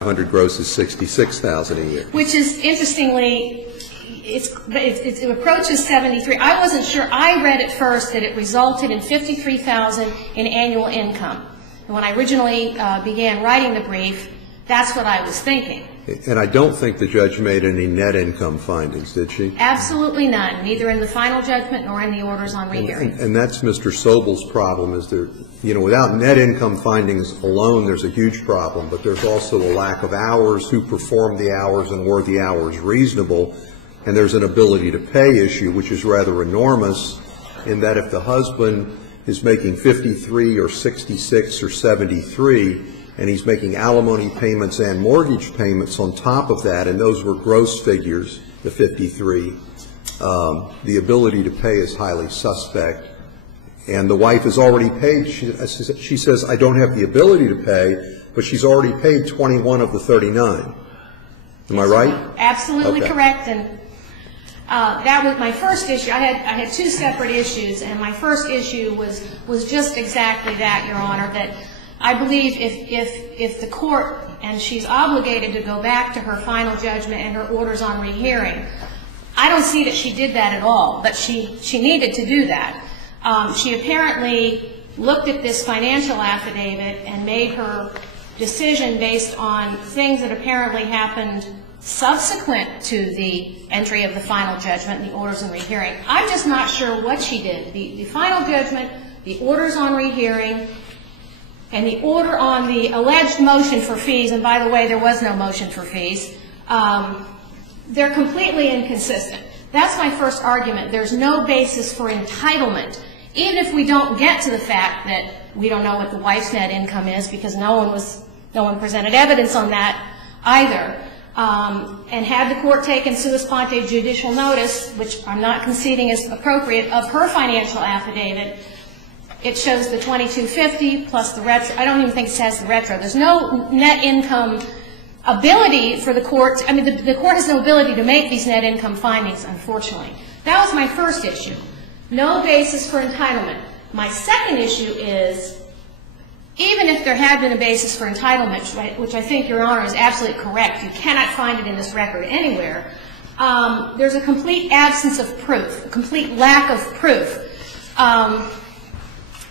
100 gross is $66,000 a year. Which is, interestingly, it approaches 73. I wasn't sure. I read at first that it resulted in $53,000 in annual income. And when I originally began writing the brief, that's what I was thinking. And I don't think the judge made any net income findings, did she? Absolutely none, neither in the final judgment nor in the orders on rehearing. And that's Mr. Sobel's problem, is there, without net income findings alone, there's a huge problem, but there's also a lack of hours, who performed the hours and were the hours reasonable, and there's an ability to pay issue, which is rather enormous, in that if the husband is making 53 or 66 or 73, and he's making alimony payments and mortgage payments on top of that, and those were gross figures, the 53, the ability to pay is highly suspect. And the wife has already paid. She says, I don't have the ability to pay, but she's already paid 21 of the 39. Am I right? Absolutely okay. Correct. And that was my first issue. I had two separate issues, and my first issue was just exactly that, Your Honor, that I believe if the court, and she's obligated to go back to her final judgment and her orders on rehearing, I don't see that she did that at all, but she needed to do that. She apparently looked at this financial affidavit and made her decision based on things that apparently happened subsequent to the entry of the final judgment and the orders on rehearing. I'm just not sure what she did. The final judgment, the orders on rehearing, and the order on the alleged motion for fees, and by the way, there was no motion for fees, they're completely inconsistent. That's my first argument. There's no basis for entitlement, even if we don't get to the fact that we don't know what the wife's net income is, because no one presented evidence on that either. And had the court taken sua sponte judicial notice, which I'm not conceding is appropriate, of her financial affidavit, it shows the $2,250 plus the retro. I don't even think it says the retro. There's no net income ability for the court. I mean, the court has no ability to make these net income findings, unfortunately. That was my first issue. No basis for entitlement. My second issue is, even if there had been a basis for entitlement, which I think Your Honor is absolutely correct, you cannot find it in this record anywhere, there's a complete absence of proof, a complete lack of proof.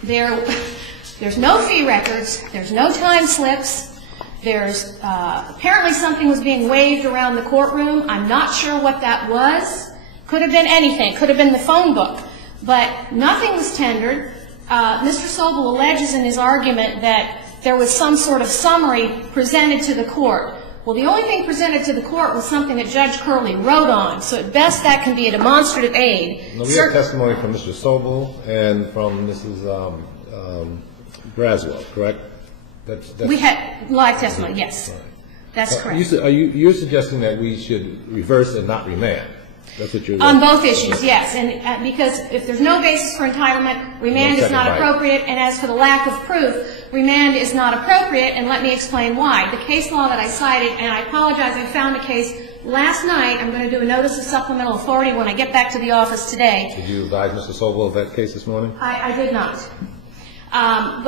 There's no fee records, there's no time slips, there's apparently something was being waved around the courtroom. I'm not sure what that was. Could have been anything. Could have been the phone book. But nothing was tendered. Mr. Sobel alleges in his argument that there was some sort of summary presented to the court. Well, the only thing presented to the court was something that Judge Curley wrote on, so at best that can be a demonstrative aid. Now, we have testimony from Mr. Sobel and from Mrs. Braswell, correct? We had live testimony, yes. Right. That's correct. You're suggesting that we should reverse and not remand? That's what you're on both issues, yes. And because if there's no basis for entitlement, remand is not appropriate. And as for the lack of proof, remand is not appropriate. And let me explain why. The case law that I cited, and I apologize, I found a case last night. I'm going to do a notice of supplemental authority when I get back to the office today. Did you advise Mr. Sobel of that case this morning? I did not. But